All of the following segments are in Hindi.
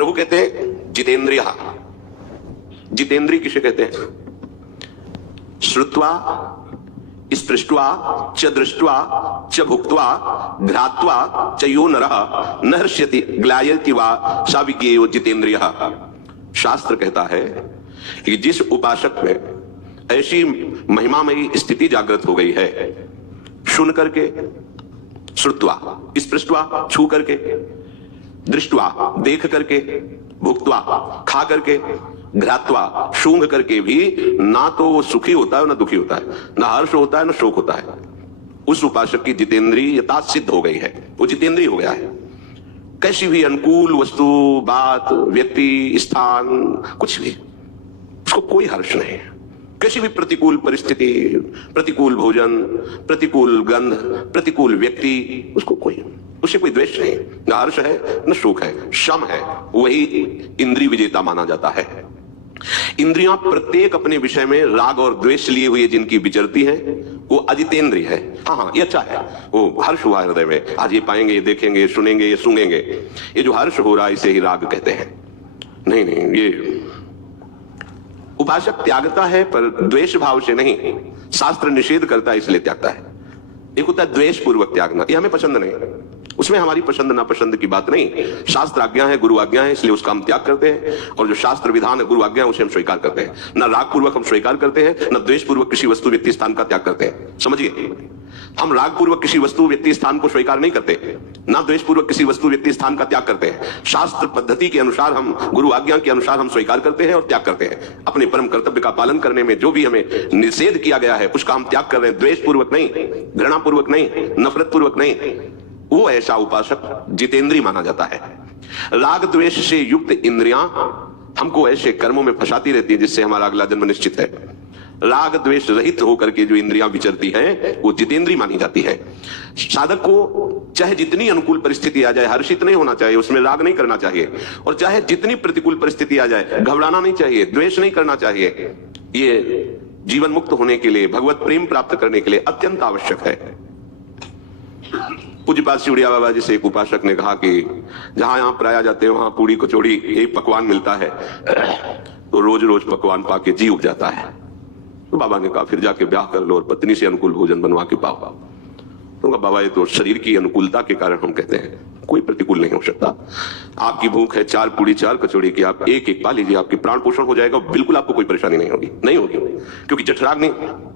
प्रभु कहते हैं जितेंद्रिय। जितेंद्रिय किसे कहते हैं? श्रुत्वा स्पृष्ट्वा च दृष्ट्वा च भुक्त्वा घ्रात्वा च यो नरः न हर्ष्यति ग्लायति वा सा विज्ञेयो जितेंद्रियः। शास्त्र कहता है कि जिस उपासक में ऐसी महिमामयी स्थिति जागृत हो गई है, सुन करके, श्रुत्वा स्पृष्ट्वा छू करके, दृष्टवा देख करके, भुक्त्वा खा करके, घ्रात्वा सूंघ करके भी ना तो वो सुखी होता है ना दुखी होता है, ना हर्ष होता है ना शोक होता है। उस उपासक की जितेंद्रियता सिद्ध हो गई है, वो जितेंद्रिय हो गया है। कैसी भी अनुकूल वस्तु, बात, व्यक्ति, स्थान, कुछ भी उसको कोई हर्ष नहीं है। कैसी भी प्रतिकूल परिस्थिति, प्रतिकूल भोजन, प्रतिकूल गंध, प्रतिकूल व्यक्ति, उसको कोई, उससे कोई द्वेष नहीं, न हर्ष है न शोक है, शम है। वही इंद्रिय विजेता माना जाता है। इंद्रियां प्रत्येक अपने विषय में राग और द्वेष लिए हुए जिनकी विचरती हैं, वो अजितेंद्रिय है। हाँ, ये अच्छा है, वो हर्ष हुआ हृदय में, आज ये पाएंगे, ये देखेंगे, ये सुनेंगे, ये सूंघेंगे, ये जो हर्ष हो रहा है इसे ही राग कहते हैं। नहीं नहीं, ये उपासक त्यागता है पर द्वेष भाव से नहीं, शास्त्र निषेध करता है इसलिए त्यागता है। एक होता है द्वेष पूर्वक त्यागना, ये हमें पसंद नहीं, उसमें हमारी पसंद नापसंद की बात नहीं। शास्त्र आज्ञा है, गुरु आज्ञा है, इसलिए उसका हम त्याग करते हैं, और जो शास्त्र विधान है, गुरु आज्ञा है, उसे हम स्वीकार करते हैं। न राग पूर्वक हम स्वीकार करते हैं, न द्वेष पूर्वक किसी वस्तु व्यक्ति स्थान का त्याग करते हैं। समझिए, हम राग पूर्वक किसी वस्तु व्यक्ति स्थान को स्वीकार नहीं करते, ना द्वेष पूर्वक किसी वस्तु व्यक्ति स्थान का त्याग करते हैं। शास्त्र पद्धति के अनुसार, हम गुरु आज्ञा के अनुसार हम स्वीकार करते हैं और त्याग करते हैं। अपने परम कर्तव्य का पालन करने में जो भी हमें निषेध किया गया है उसका हम त्याग कर रहे हैं, द्वेष पूर्वक नहीं, घृणा पूर्वक नहीं, नफरत पूर्वक नहीं। वो ऐसा उपासक जितेंद्रिय माना जाता है। राग द्वेष से युक्त इंद्रियां हमको ऐसे कर्मों में फंसाती रहती है जिससे हमारा अगला जन्म निश्चित है। राग द्वेष रहित होकर के जो इंद्रियां विचरती हैं वो जितेंद्रिय मानी जाती है। साधक को चाहे जितनी अनुकूल परिस्थिति आ जाए हर्षित नहीं होना चाहिए, उसमें राग नहीं करना चाहिए, और चाहे जितनी प्रतिकूल परिस्थिति आ जाए घबराना नहीं चाहिए, द्वेष नहीं करना चाहिए। ये जीवन मुक्त होने के लिए, भगवत प्रेम प्राप्त करने के लिए अत्यंत आवश्यक है। पूज्यपाद शिवड़िया बाबा जी से एक उपासक ने कहा कि जहां यहां प्राया जाते हैं वहां पूड़ी कचौड़ी यही पकवान मिलता है, तो रोज रोज पकवान पाके जी उग जाता है। तो बाबा ने कहा फिर जाके ब्याह कर लो और पत्नी से अनुकूल भोजन बनवा के पाओ। तो बाबा, ये तो शरीर की अनुकूलता के कारण हम कहते हैं, कोई प्रतिकूल नहीं हो सकता। आपकी भूख है 4 पूड़ी 4 कचौड़ी की, आप एक एक पा लीजिए, आपकी प्राण पोषण हो जाएगा, बिल्कुल आपको कोई परेशानी नहीं होगी, नहीं होगी, क्योंकि जठराग्नि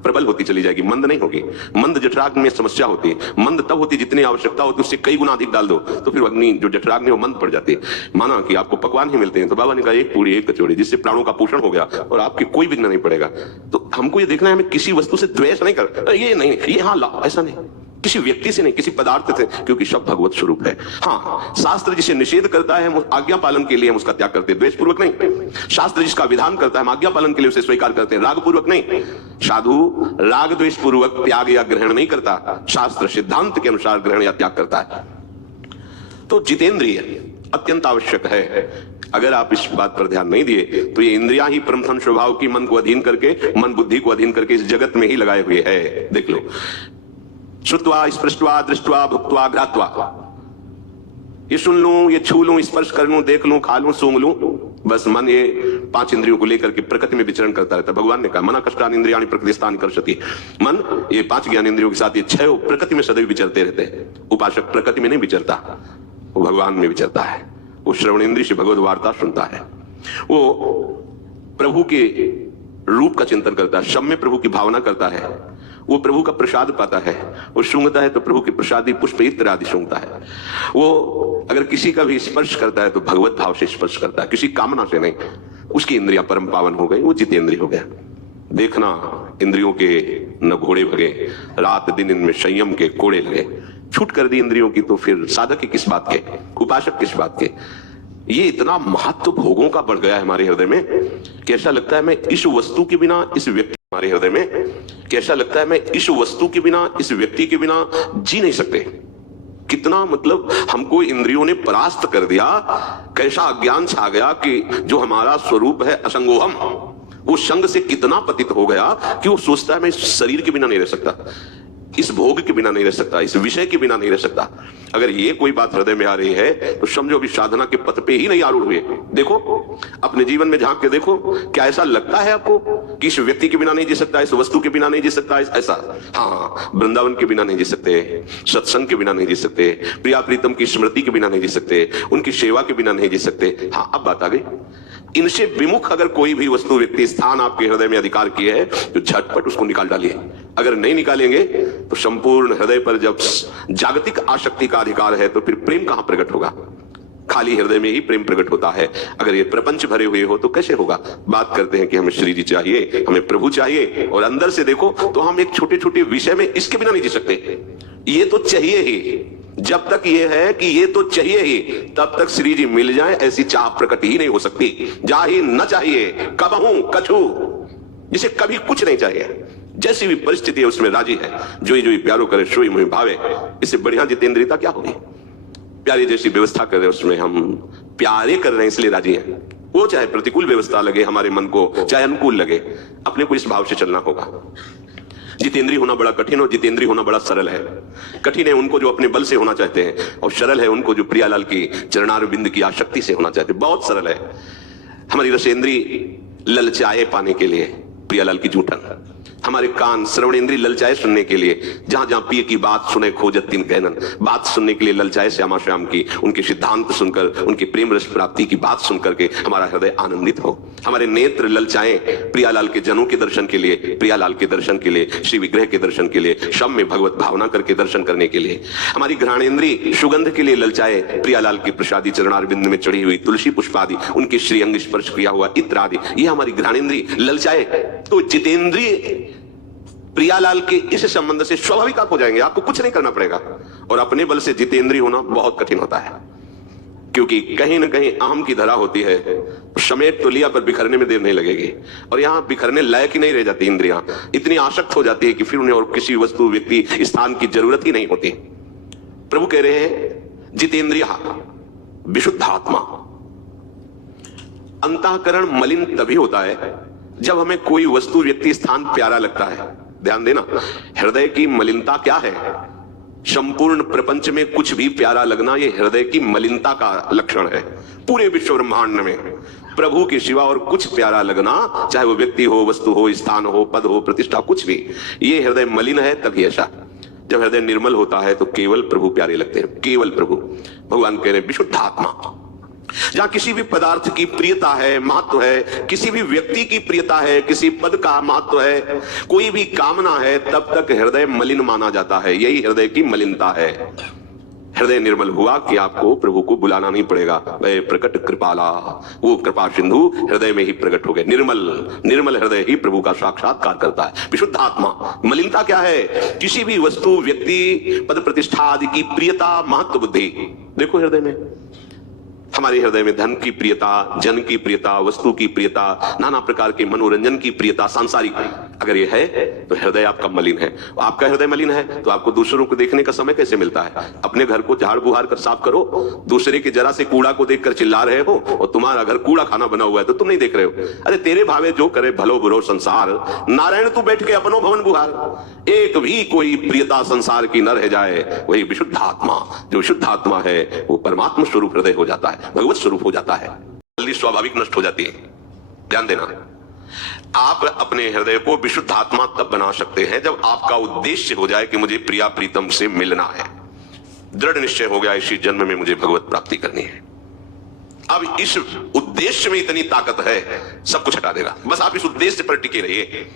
प्रबल होती चली जाएगी, मंद नहीं होगी। मंद जठराग्नि में समस्या होती है, मंद तब होती जितनी आवश्यकता होती उससे कई गुना अधिक डाल दो तो फिर अग्नि जो जठराग्नि वो मंद पड़ जाती है। माना कि आपको पकवान ही मिलते हैं, तो बाबा ने कहा 1 पूड़ी 1 कचौड़ी, जिससे प्राणों का पोषण हो गया और आपकी कोई विघ्न नहीं पड़ेगा। तो हमको ये देखना है, हमें किसी वस्तु से द्वेष नहीं कर, ये नहीं, ये हाँ ला, ऐसा नहीं, किसी व्यक्ति से नहीं, किसी पदार्थ से, क्योंकि सब भगवत स्वरूप है। हाँ, शास्त्र जिसे निषेध करता है हम आज्ञा पालन के लिए हम उसका त्याग करते हैं, द्वेष पूर्वक नहीं। शास्त्र जिसका विधान करता है हम आज्ञा पालन के लिए उसे स्वीकार करते हैं, राग पूर्वक नहीं। साधु राग द्वेष पूर्वक त्याग या ग्रहण नहीं करता, शास्त्र सिद्धांत के अनुसार ग्रहण या त्याग करता है। तो जितेंद्रिय अत्यंत आवश्यक है। अगर आप इस बात पर ध्यान नहीं दिए तो ये इंद्रियां ही परमधन स्वभाव की मन को अधीन करके, मन बुद्धि को अधीन करके इस जगत में ही लगाए हुए है। देख लो, श्रुत्वा स्पृष्ट्वा दृष्ट्वा भुक्त्वा घ्रात्वा, ये सुन लूं, ये छू लूं, स्पर्श कर लूं, देख लूं, खा लूं, सूंघ लूं, बस मन ये 5 इंद्रियों को लेकर के प्रकृति में विचरण करता रहता है। भगवान ने कहा मना कष्टानि इंद्रियाणि प्रकृतिस्थानि कर्षति, मन ये 5 ज्ञान इंद्रियों के साथ ये 6 प्रकृति में सदैव विचरते रहते हैं। उपासक प्रकृति में नहीं विचरता, वो भगवान में विचरता है। वो श्रवण इंद्रिय से भगवत वार्ता सुनता है, वो प्रभु के रूप का चिंतन करता है, शम में प्रभु की भावना करता है, वो प्रभु का प्रसाद पाता है, वो सूंघता है तो प्रभु के प्रसादी पुष्प इत्र आदि सूंघता है। वो अगर किसी का भी स्पर्श करता है तो भगवत भाव से स्पर्श करता है, किसी कामना से नहीं। उसकी इंद्रियां परम पावन हो गई, वो जितेंद्रिय हो गया। देखना, इंद्रियों के न घोड़े भगे, रात दिन इनमें संयम के कोड़े लगे। छूट कर दी इंद्रियों की तो फिर साधक की किस बात के, उपासक किस बात के। ये इतना महत्व भोगों का बढ़ गया है हमारे हृदय में कि ऐसा लगता है मैं इस वस्तु के बिना, इस व्यक्ति हमारे हृदय में कि ऐसा लगता है मैं इस वस्तु के बिना, इस व्यक्ति के बिना जी नहीं सकते। कितना मतलब हमको इंद्रियों ने परास्त कर दिया, कैसा अज्ञान छा गया कि जो हमारा स्वरूप है असंगोहम, वो संग से कितना पतित हो गया कि वो सोचता है मैं इस शरीर के बिना नहीं रह सकता। इस भोग के बिना नहीं रह सकता, इस विषय के बिना नहीं रह सकता। अगर ये कोई बात हृदय में आ रही है तो समझो अभी साधना के पथ पे ही नहीं आरूढ़ हुए। देखो अपने जीवन में झांक के देखो, क्या ऐसा लगता है आपको कि इस व्यक्ति के बिना नहीं जी सकता, इस वस्तु के बिना नहीं जी सकता, ऐसा? हाँ, वृंदावन के बिना नहीं जी सकते, सत्संग के बिना नहीं जी सकते, प्रिया प्रीतम की स्मृति के बिना नहीं जी सकते, उनकी सेवा के बिना नहीं जी सकते। हाँ, अब बात आ गई, इनसे विमुख अगर कोई भी वस्तु व्यक्ति स्थान आपके हृदय में अधिकार किए है तो झटपट उसको निकाल डालिए। अगर नहीं निकालेंगे तो संपूर्ण हृदय पर जब जागतिक आसक्ति का अधिकार है तो फिर प्रेम कहां प्रकट होगा? खाली हृदय में ही प्रेम प्रकट होता है। अगर ये प्रपंच भरे हुए हो तो कैसे होगा? बात करते हैं कि हमें श्री जी चाहिए, हमें प्रभु चाहिए, और अंदर से देखो तो हम एक छोटे छोटे विषय में इसके बिना नहीं जी सकते। ये तो चाहिए ही, जब तक ये है कि ये तो चाहिए ही, तब तक श्री जी मिल जाए ऐसी चाह प्रकट ही नहीं हो सकती। जा ही न चाहिए कबहू कछु, जिसे कभी कुछ नहीं चाहिए, जैसी भी परिस्थिति है उसमें राजी है। जो ही प्यारो करे सोई मुहि भावे, इससे बढ़िया जितेंद्रियता क्या होगी? प्यारी जैसी व्यवस्था कर रहे हैं उसमें हम प्यारे कर रहे हैं इसलिए राजी हैं। वो चाहे प्रतिकूल व्यवस्था लगे हमारे मन को, चाहे अनुकूल लगे, अपने को इस भाव से चलना होगा। जितेंद्रीय होना बड़ा कठिन और जितेंद्रीय होना बड़ा सरल है। कठिन है उनको जो अपने बल से होना चाहते हैं, और सरल है उनको जो प्रियालाल की चरणारविंद की आसक्ति से होना चाहते हैं। बहुत सरल है। हमारी रसेंद्री ललचाए पाने के लिए प्रियालाल की जूठन, हमारे कान श्रवणेंद्री ललचाए सुनने के लिए, जहां जहां पिए की बात सुने खोजत तीन कहनन, बात सुनने के लिए ललचाए श्यामा श्याम की, उनके सिद्धांत सुनकर, उनकी प्रेम रस प्राप्ति की बात सुनकर के हमारा हृदय आनंदित हो। हमारे नेत्र ललचाए प्रियालाल के जनों के दर्शन के लिए, प्रियालाल के दर्शन के लिए, श्री विग्रह के दर्शन के लिए, शम में भगवत भावना करके दर्शन करने के लिए। हमारी घ्राणेंद्री सुगंध के लिए ललचाए प्रियालाल की प्रसादी चरणारविंद में चढ़ी हुई तुलसी पुष्पादि, उनके श्री अंग स्पर्श किया हुआ इत्र आदि, ये हमारी घ्राणेंद्री ललचाए। तो जितेंद्रिय प्रियालाल के इस संबंध से स्वाभाविक आप हो जाएंगे, आपको कुछ नहीं करना पड़ेगा। और अपने बल से जितेंद्रिय होना बहुत कठिन होता है, क्योंकि कहीं ना कहीं अहम की धरा होती है। समेट तो लिया पर बिखरने में देर नहीं लगेगी, और यहां बिखरने लायक ही नहीं रह जाती इंद्रियां, इतनी आसक्त हो जाती है कि फिर उन्हें और किसी वस्तु व्यक्ति स्थान की जरूरत ही नहीं होती। प्रभु कह रहे हैं जितेंद्रिय विशुद्धात्मा। अंतःकरण मलिन तभी होता है जब हमें कोई वस्तु व्यक्ति स्थान प्यारा लगता है। ध्यान देना, हृदय की मलिनता क्या है? संपूर्ण प्रपंच में कुछ भी प्यारा लगना ये हृदय की मलिनता का लक्षण है। पूरे विश्व ब्रह्मांड में प्रभु के सिवा और कुछ प्यारा लगना, चाहे वो व्यक्ति हो, वस्तु हो, स्थान हो, पद हो, प्रतिष्ठा, कुछ भी, ये हृदय मलिन है तभी ऐसा। जब हृदय निर्मल होता है तो केवल प्रभु प्यारे लगते हैं, केवल प्रभु। भगवान कह रहे हैं विशुद्ध आत्मा। जहां किसी भी पदार्थ की प्रियता है, महत्व है, किसी भी व्यक्ति की प्रियता है, किसी पद का महत्व है, कोई भी कामना है, तब तक हृदय मलिन माना जाता है। यही हृदय की मलिनता है। हृदय निर्मल हुआ कि आपको प्रभु को बुलाना नहीं पड़ेगा। वह प्रकट कृपाला, वो कृपा सिंधु हृदय में ही प्रकट हो गए। निर्मल हृदय ही प्रभु का साक्षात्कार करता है। विशुद्ध आत्मा। मलिनता क्या है? किसी भी वस्तु, व्यक्ति, पद प्रतिष्ठा आदि की प्रियता, महत्व बुद्धि। देखो हृदय में, हमारे हृदय में धन की प्रियता, जन की प्रियता, वस्तु की प्रियता, नाना प्रकार के मनोरंजन की प्रियता, सांसारिक, अगर ये है तो हृदय आपका मलिन है। आपका हृदय मलिन है तो आपको दूसरों को देखने का समय कैसे मिलता है? अपने घर को झाड़ बुहार कर साफ करो। दूसरे के जरा से कूड़ा को देखकर चिल्ला रहे हो, और तुम्हारा घर कूड़ा खाना बना हुआ है तो तुम नहीं देख रहे हो। अरे तेरे भावे जो करे भलो बुरो संसार, नारायण तू बैठ के अपनो भवन बुहार। एक भी कोई प्रियता संसार की न रह जाए, वही विशुद्ध आत्मा। जो विशुद्ध आत्मा है वो परमात्मा स्वरूप हृदय हो जाता है, भगवत स्वरूप हो जाता है। जल्दी स्वाभाविक नष्ट हो जाती है। ध्यान देना, आप अपने हृदय को विशुद्ध आत्मा तब बना सकते हैं जब आपका उद्देश्य हो जाए कि मुझे प्रिया प्रीतम से मिलना है। दृढ़ निश्चय हो गया इसी जन्म में मुझे भगवत प्राप्ति करनी है। अब इस उद्देश्य में इतनी ताकत है, सब कुछ हटा देगा। बस आप इस उद्देश्य पर टिके रहिए।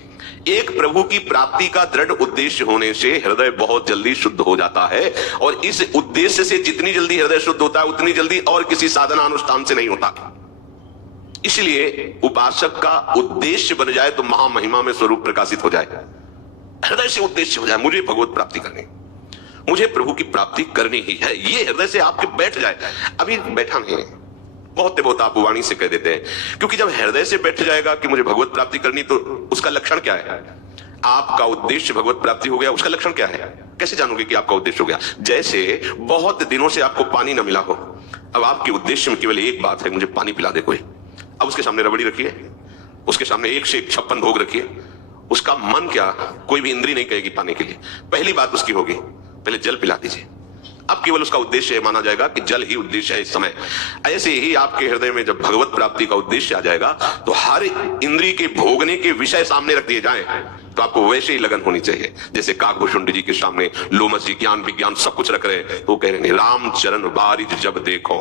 एक प्रभु की प्राप्ति का दृढ़ उद्देश्य होने से हृदय बहुत जल्दी शुद्ध हो जाता है, और इस उद्देश्य से जितनी जल्दी हृदय शुद्ध होता है उतनी जल्दी और किसी साधना अनुष्ठान से नहीं होता। इसलिए उपासक का उद्देश्य बन जाए तो महामहिमा में स्वरूप प्रकाशित हो जाए। हृदय से उद्देश्य हो जाए, मुझे भगवत प्राप्ति करनी, मुझे प्रभु की प्राप्ति करनी ही है, ये हृदय से आपके बैठ जाए। अभी बैठा नहीं है, बहुत आप वाणी से कह देते हैं, क्योंकि जब हृदय से बैठ जाएगा कि मुझे भगवत प्राप्ति करनी, तो उसका लक्षण क्या है? आपका उद्देश्य भगवत प्राप्ति हो गया, उसका लक्षण क्या है? कैसे जानोगे कि आपका उद्देश्य हो गया? जैसे बहुत दिनों से आपको पानी न मिला हो, अब आपके उद्देश्य में केवल एक बात है, मुझे पानी पिला दे कोई। अब उसके सामने रबड़ी रखिए, उसके सामने 1 से 1 56 भोग रखिए, उसका मन क्या कोई भी इंद्री नहीं कहेगी पाने के लिए। पहली बात उसकी होगी पहले जल पिला दीजिए। अब केवल उसका उद्देश्य माना जाएगा कि जल ही उद्देश्य है इस समय। ऐसे ही आपके हृदय में जब भगवत प्राप्ति का उद्देश्य आ जाएगा तो हर इंद्री के भोगने के विषय सामने रख दिए जाएं तो आपको वैसे ही लगन होनी चाहिए जैसे काकभूषुंड जी के सामने लोमस जी ज्ञान विज्ञान सब कुछ रख रहे हैं तो कह रहे हैं राम चरण बारिज जब देखो।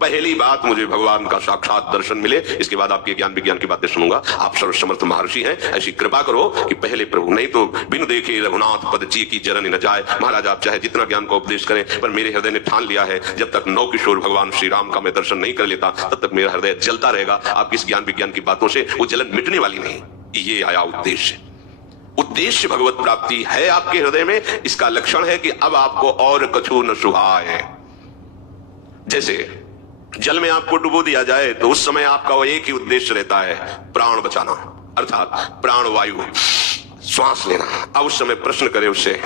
पहली बात मुझे भगवान का साक्षात दर्शन मिले, इसके बाद आपके ज्ञान विज्ञान की बातें सुनूंगा। आप सर्वसमर्थ महर्षि हैं, ऐसी कृपा करो कि पहले प्रभु, नहीं तो बिन देखे रघुनाथ पद जी की जरन न जाए। महाराज आप चाहे जितना ज्ञान को उपदेश करें पर मेरे हृदय ने ठान लिया है जब तक नौ किशोर भगवान श्री राम का मैं दर्शन नहीं कर लेता तब तक मेरा हृदय जलता रहेगा। आपकी इस ज्ञान विज्ञान की बातों से वो जलन मिटने वाली नहीं। ये आया उद्देश्य। उद्देश्य भगवत प्राप्ति है आपके हृदय में, इसका लक्षण है कि अब आपको और कछु न सुहाए। जैसे जल में आपको डुबो दिया जाए तो उस समय आपका वो एक ही उद्देश्य रहता है, प्राण बचाना, अर्थात प्राण वायु, श्वास लेना। अब उस समय प्रश्न करें उससे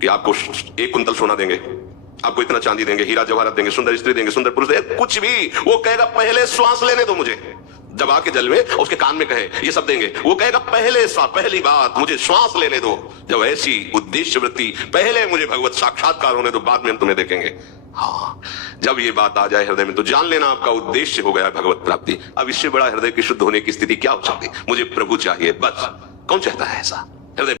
कि आपको 1 कुंतल सोना देंगे, आपको इतना चांदी देंगे, हीरा जवाहरात देंगे, सुंदर स्त्री देंगे, सुंदर पुरुष देंगे, कुछ भी, वो कहेगा पहले श्वास लेने दो मुझे। जब आके जल में उसके कान में कहे ये सब देंगे, वो कहेगा पहली बात मुझे श्वास लेने दो। जब ऐसी उद्देश्य वृत्ति, पहले मुझे भगवत साक्षात्कार होने दो, बाद में हम तुम्हें देखेंगे। हाँ, जब ये बात आ जाए हृदय में तो जान लेना आपका उद्देश्य हो गया भगवत प्राप्ति। अब इससे बड़ा हृदय की शुद्ध होने की स्थिति क्या हो सकती? मुझे प्रभु चाहिए, बस। कौन चाहता है ऐसा?